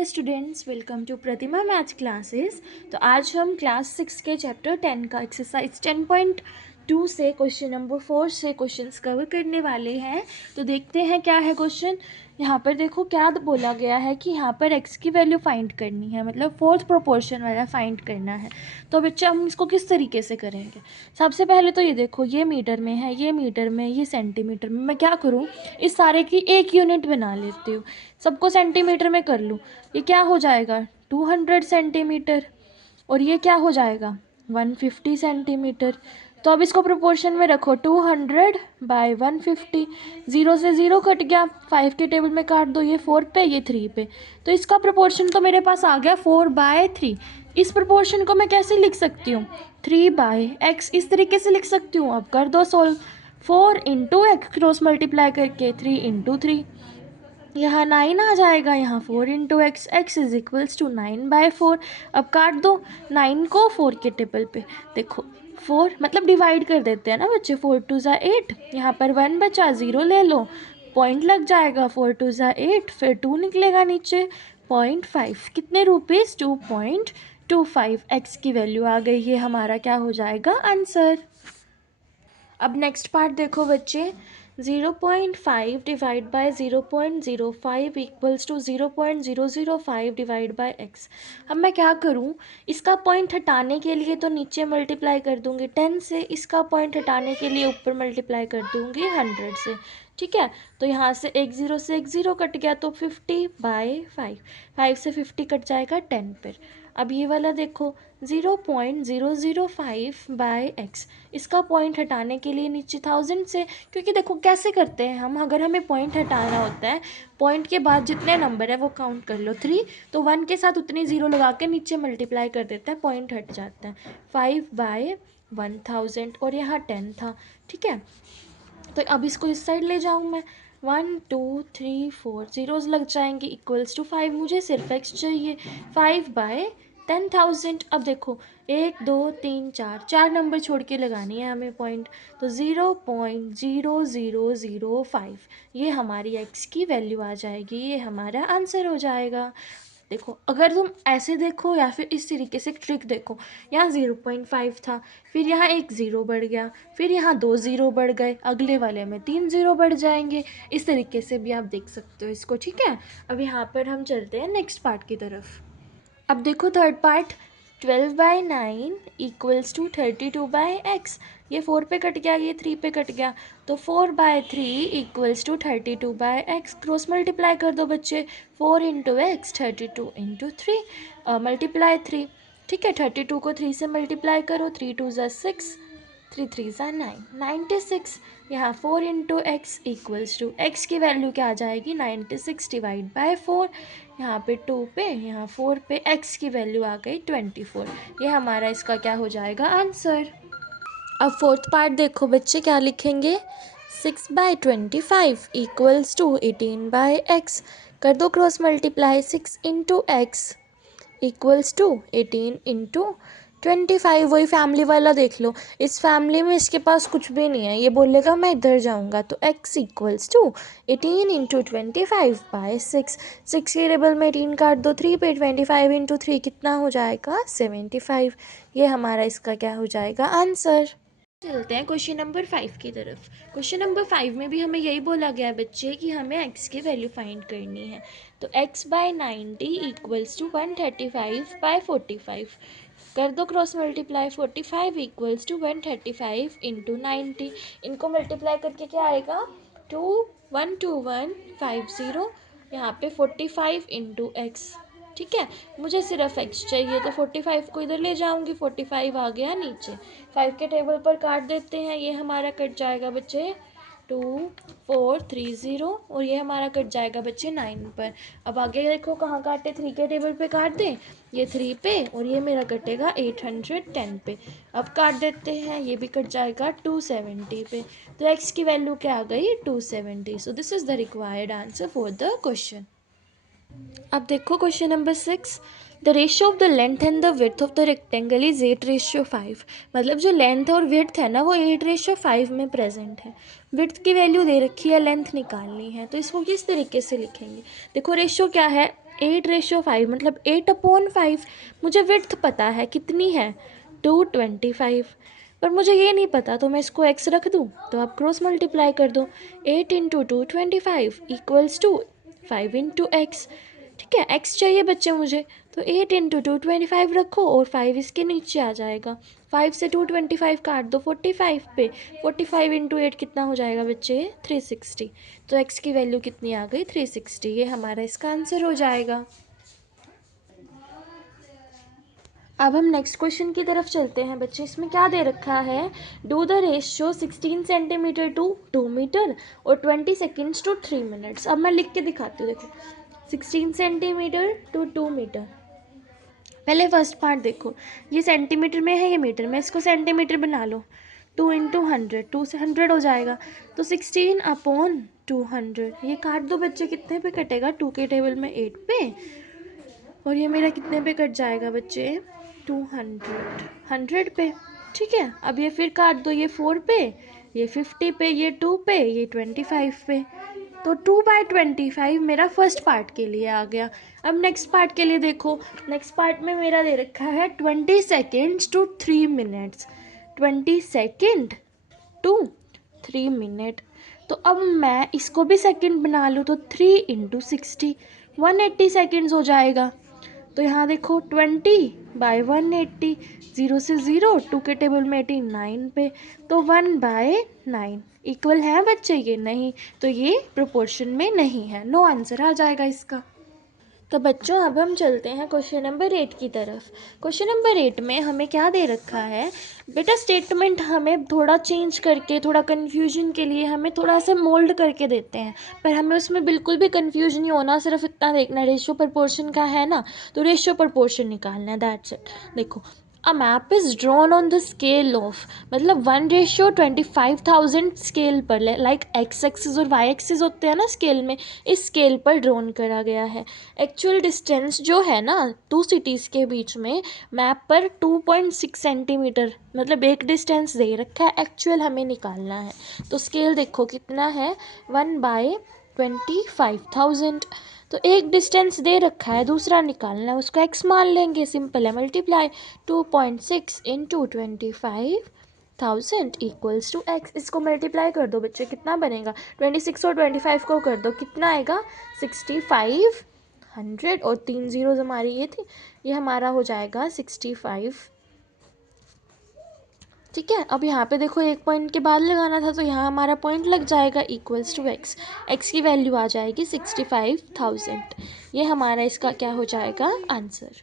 Hello students, welcome to Pratima math classes. तो आज हम क्लास 6 के चैप्टर 10 का एक्सरसाइज 10.2 से क्वेश्चन नंबर 4 से क्वेश्चंस कवर करने वाले हैं। तो देखते हैं क्या है क्वेश्चन। यहाँ पर देखो क्या बोला गया है कि यहाँ पर x की वैल्यू फाइंड करनी है, मतलब फोर्थ प्रोपोर्शन वाला फाइंड करना है। तो बच्चा हम इसको किस तरीके से करेंगे। सबसे पहले तो ये देखो, ये मीटर में है, ये मीटर में, ये सेंटीमीटर में। मैं क्या करूँ, इस सारे की एक यूनिट बना लेती हूँ, सबको सेंटीमीटर में कर लूँ। ये क्या हो जाएगा 200 सेंटीमीटर, और ये क्या हो जाएगा 150 सेंटीमीटर। तो अब इसको प्रोपोर्शन में रखो, 200 बाय 150। 0 से 0 कट गया, 5 के टेबल में काट दो, ये 4 पे, ये 3 पे। तो इसका प्रोपोर्शन तो मेरे पास आ गया 4/3। इस प्रोपोर्शन को मैं कैसे लिख सकती हूँ, 3/x इस तरीके से लिख सकती हूँ। अब कर दो solve, 4 into x cross multiply करके 3 इंटू 3, यहाँ 9 आ जाएगा, यहाँ 4 into x, x is equals to 9/4। अब काट दो 9 को 4 के टेबल पे, देखो 4 मतलब डिवाइड कर देते हैं ना बच्चे, 4 2 ज़ा 8, यहाँ पर 1 बचा, 0 ले लो, पॉइंट लग जाएगा, 4 2 ज़ा 8, फिर 2 निकलेगा नीचे, 0.5, कितने रुपीज़ 2.25। एक्स की वैल्यू आ गई, ये हमारा क्या हो जाएगा आंसर। अब नेक्स्ट पार्ट देखो बच्चे, 0.5 divide by 0.05 equals to 0.005 divide by x. अब मैं क्या करूं, इसका पॉइंट हटाने के लिए तो नीचे मल्टीप्लाई कर दूंगी 10 से, इसका पॉइंट हटाने के लिए ऊपर मल्टीप्लाई कर दूंगी 100 से। ठीक है, तो यहाँ से एक 0 से एक 0 कट गया, तो 50/5, 5 से 50 कट जाएगा 10 पर। अब ये वाला देखो 0.005 बाय एक्स, इसका पॉइंट हटाने के लिए नीचे 1000 से, क्योंकि देखो कैसे करते हैं हम, अगर हमें पॉइंट हटाना होता है, पॉइंट के बाद जितने नंबर है वो काउंट कर लो 3, तो 1 के साथ उतनी 0 लगा के नीचे मल्टीप्लाई कर देते हैं, पॉइंट हट जाता है। 5/1000 और यहाँ 10 था। ठीक है, तो अब इसको इस साइड ले जाऊँ मैं, 1 2 3 4 जीरोज़ लग जाएंगे, इक्वल्स टू 5, मुझे सिर्फ एक्स चाहिए। 5/10,000। अब देखो 1 2 3 4 नंबर छोड़ के लगानी है हमें पॉइंट, तो 0.0005 ये हमारी एक्स की वैल्यू आ जाएगी, ये हमारा आंसर हो जाएगा। देखो अगर तुम ऐसे देखो या फिर इस तरीके से ट्रिक देखो, यहाँ 0.5 था, फिर यहाँ एक 0 बढ़ गया, फिर यहाँ 2 0 बढ़ गए, अगले वाले में 3 0 बढ़ जाएंगे। इस तरीके से भी आप देख सकते हो इसको। ठीक है, अब यहाँ पर हम चलते हैं नेक्स्ट पार्ट की तरफ। अब देखो third part, 12/9 equals to 32/x। ये 4 पे कट गया, ये 3 पे कट गया, तो 4/3 equals to 32/x। Cross multiply कर दो बच्चे, 4 इंटू एक्स, 32 इंटू 3 मल्टीप्लाई 3। ठीक है, 32 को 3 से मल्टीप्लाई करो, 3 2 ज़ा 6, 3 3 ज़ा 9, 96। यहाँ 4 into x equals to, x की वैल्यू क्या आ जाएगी 96 डिवाइड बाय 4, यहाँ पे 2 पे, यहाँ 4 पे, x की वैल्यू आ गई 24। ये हमारा इसका क्या हो जाएगा आंसर। अब फोर्थ पार्ट देखो बच्चे, क्या लिखेंगे, 6/25 इक्वल्स टू 18/x। कर दो cross multiply, 6 into x equals to 18 into 25। वही फैमिली वाला देख लो, इस फैमिली में इसके पास कुछ भी नहीं है, ये बोलेगा मैं इधर जाऊंगा, तो x इक्वल्स टू 18 इंटू 25/6। 6 के टेबल में 18 काट दो, 3 पे, 25 इंटू 3 कितना हो जाएगा 75। ये हमारा इसका क्या हो जाएगा आंसर। चलते हैं क्वेश्चन नंबर 5 की तरफ। क्वेश्चन नंबर 5 में भी हमें यही बोला गया बच्चे कि हमें x की वैल्यू फाइंड करनी है। तो x/90 इक्वल्स टू 135/45। कर दो cross multiply, 45 equals to 135 into 90। इनको मल्टीप्लाई करके क्या आएगा 2 1 2 1 50, यहाँ पे 45 इंटू एक्स। ठीक है, मुझे सिर्फ x चाहिए, तो 45 को इधर ले जाऊंगी, 45 आ गया नीचे, 5 के टेबल पर काट देते हैं, ये हमारा कट जाएगा बच्चे 2 4 3 0, और ये हमारा कट जाएगा बच्चे 9 पर। अब आगे देखो कहाँ काटे, 3 के टेबल पे काट दें, ये 3 पे, और ये मेरा कटेगा 810 पे। अब काट देते हैं, ये भी कट जाएगा 270 पे। तो x की वैल्यू क्या आ गई 270। So this is the required answer for the question. अब देखो question number 6, the ratio of the length and the width of the rectangle is 8:5। मतलब जो लेंथ और विड्थ है ना वो 8:5 में प्रेजेंट है। विड्थ की वैल्यू दे रखी है, लेंथ निकालनी है, तो इसको किस तरीके से लिखेंगे। देखो रेशियो क्या है, 8:5 मतलब 8/5। मुझे विड्थ पता है कितनी है 225, पर मुझे ये नहीं पता, तो मैं इसको x रख दूँ, तो आप क्रॉस मल्टीप्लाई कर दो। 8 × 225 = 5 × x। ठीक है, x चाहिए बच्चे मुझे, तो 8 × 225 रखो और 5 इसके नीचे आ जाएगा। 5 से 225 काट दो 45 पे, 45 × 8 कितना हो जाएगा बच्चे 360। तो x की वैल्यू कितनी आ गई 360। ये हमारा इसका आंसर हो जाएगा। अब हम नेक्स्ट क्वेश्चन की तरफ चलते हैं बच्चे। इसमें क्या दे रखा है, do the ratio 16 centimetre to 2 metre और 20 सेकेंड्स टू 3 मिनट्स। अब मैं लिख के दिखाती हूँ, देखो 16 सेंटीमीटर टू 2 मीटर। पहले फर्स्ट पार्ट देखो, ये सेंटीमीटर में है, ये मीटर में, इसको सेंटीमीटर बना लो। 2 × 100, 2 से 100 हो जाएगा, तो 16/200। ये काट दो बच्चे, कितने पे कटेगा 2 के टेबल में 8 पे, और ये मेरा कितने पे कट जाएगा बच्चे 100 पे। ठीक है, अब ये फिर काट दो, ये 4 पे, ये 50 पे, ये 2 पे, ये 25 पे। तो 2/25 मेरा फर्स्ट पार्ट के लिए आ गया। अब नेक्स्ट पार्ट के लिए देखो, नेक्स्ट पार्ट में मेरा दे रखा है 20 seconds to 3 minutes. 20 second to 3 minute. तो अब मैं इसको भी सेकेंड बना लूँ, तो 3 × 60 180 सेकेंड्स हो जाएगा। तो यहाँ देखो 20/180, 0 से 0, 2 के टेबल में 89 पे, तो 1/9 इक्वल है बच्चे ये नहीं, तो ये प्रोपोर्शन में नहीं है, नो आंसर आ जाएगा इसका। तो बच्चों अब हम चलते हैं क्वेश्चन नंबर 8 की तरफ। क्वेश्चन नंबर 8 में हमें क्या दे रखा है बेटा, स्टेटमेंट हमें थोड़ा चेंज करके, थोड़ा कन्फ्यूजन के लिए हमें थोड़ा सा मोल्ड करके देते हैं, पर हमें उसमें बिल्कुल भी कन्फ्यूजन नहीं होना, सिर्फ इतना देखना रेशियो प्रपोर्शन का है ना, तो रेशियो प्रपोर्शन निकालना है, दैट्स इट। देखो, a map is drawn on the scale of, मतलब 1:25,000 स्केल पर, लाइक एक्स एक्सिस और वाई एक्सिस होते हैं ना स्केल में, इस स्केल पर ड्रॉन करा गया है। एक्चुअल डिस्टेंस जो है ना 2 सिटीज़ के बीच में, मैप पर 2.6 सेंटीमीटर, मतलब एक डिस्टेंस दे रखा है, एक्चुअल हमें निकालना है। तो स्केल देखो कितना है 1/25,000। तो एक डिस्टेंस दे रखा है, दूसरा निकालना है, उसका x मान लेंगे, सिंपल है, मल्टीप्लाई 2.6 × 25,000 = x। इसको मल्टीप्लाई कर दो बच्चे, कितना बनेगा 26 और 25 को कर दो, कितना आएगा 6500, और 3 जीरोज हमारी ये थी, ये हमारा हो जाएगा 65। ठीक है, अब यहाँ पे देखो एक पॉइंट के बाद लगाना था, तो यहाँ हमारा पॉइंट लग जाएगा = x। x की वैल्यू आ जाएगी 65,000। ये हमारा इसका क्या हो जाएगा आंसर।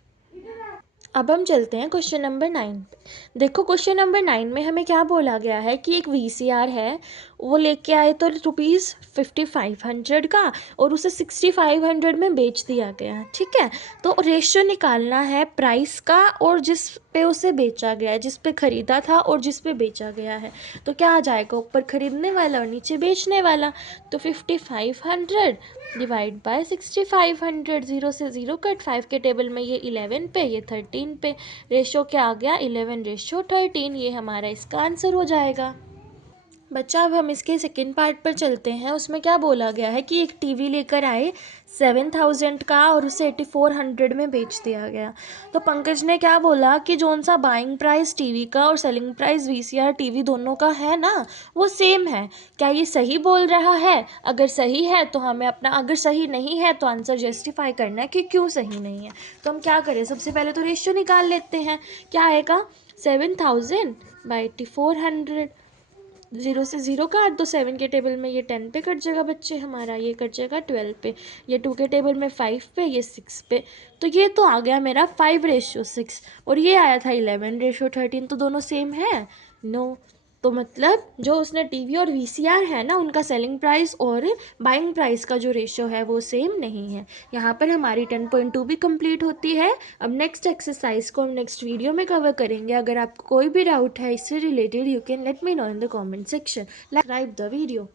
अब हम चलते हैं क्वेश्चन नंबर 9 पे। देखो क्वेश्चन नंबर 9 में हमें क्या बोला गया है कि एक VCR है, वो लेके आए तो ₹5500 का, और उसे 6500 में बेच दिया गया। ठीक है, तो रेशियो निकालना है प्राइस का और जिस पे उसे बेचा गया है, जिस पे ख़रीदा था और जिस पे बेचा गया है। तो क्या आ जाएगा, ऊपर ख़रीदने वाला और नीचे बेचने वाला। तो 5500 डिवाइड बाय 6500, 0 से 0 कट, 5 के टेबल में ये 11 पे, ये 13 पे, रेशो क्या आ गया 11:13। ये हमारा इसका आंसर हो जाएगा। बच्चा अब हम इसके सेकेंड पार्ट पर चलते हैं। उसमें क्या बोला गया है कि एक टीवी लेकर आए 7000 का और उसे 8400 में बेच दिया गया। तो पंकज ने क्या बोला कि जोन सा बाइंग प्राइस टीवी का और सेलिंग प्राइस VCR टीवी दोनों का है ना, वो सेम है। क्या ये सही बोल रहा है? अगर सही है तो हमें अपना, अगर सही नहीं है तो आंसर जस्टिफाई करना है कि क्यों सही नहीं है। तो हम क्या करें, सबसे पहले तो रेशियो निकाल लेते हैं। क्या आएगा 7000/8400, 0 से 0 काट दो, 7 के टेबल में ये 10 पे कट जाएगा बच्चे हमारा, ये कट जाएगा 12 पे, ये 2 के टेबल में 5 पे, ये 6 पे। तो ये तो आ गया मेरा 5:6, और ये आया था 11:13। तो दोनों सेम है? नो। तो मतलब जो उसने टीवी और VCR है ना, उनका सेलिंग प्राइस और बाइंग प्राइस का जो रेशियो है वो सेम नहीं है। यहाँ पर हमारी 10.2 भी कंप्लीट होती है। अब नेक्स्ट एक्सरसाइज को हम नेक्स्ट वीडियो में कवर करेंगे। अगर आपको कोई भी डाउट है इससे related, you can let me know in the comment section. Like the video.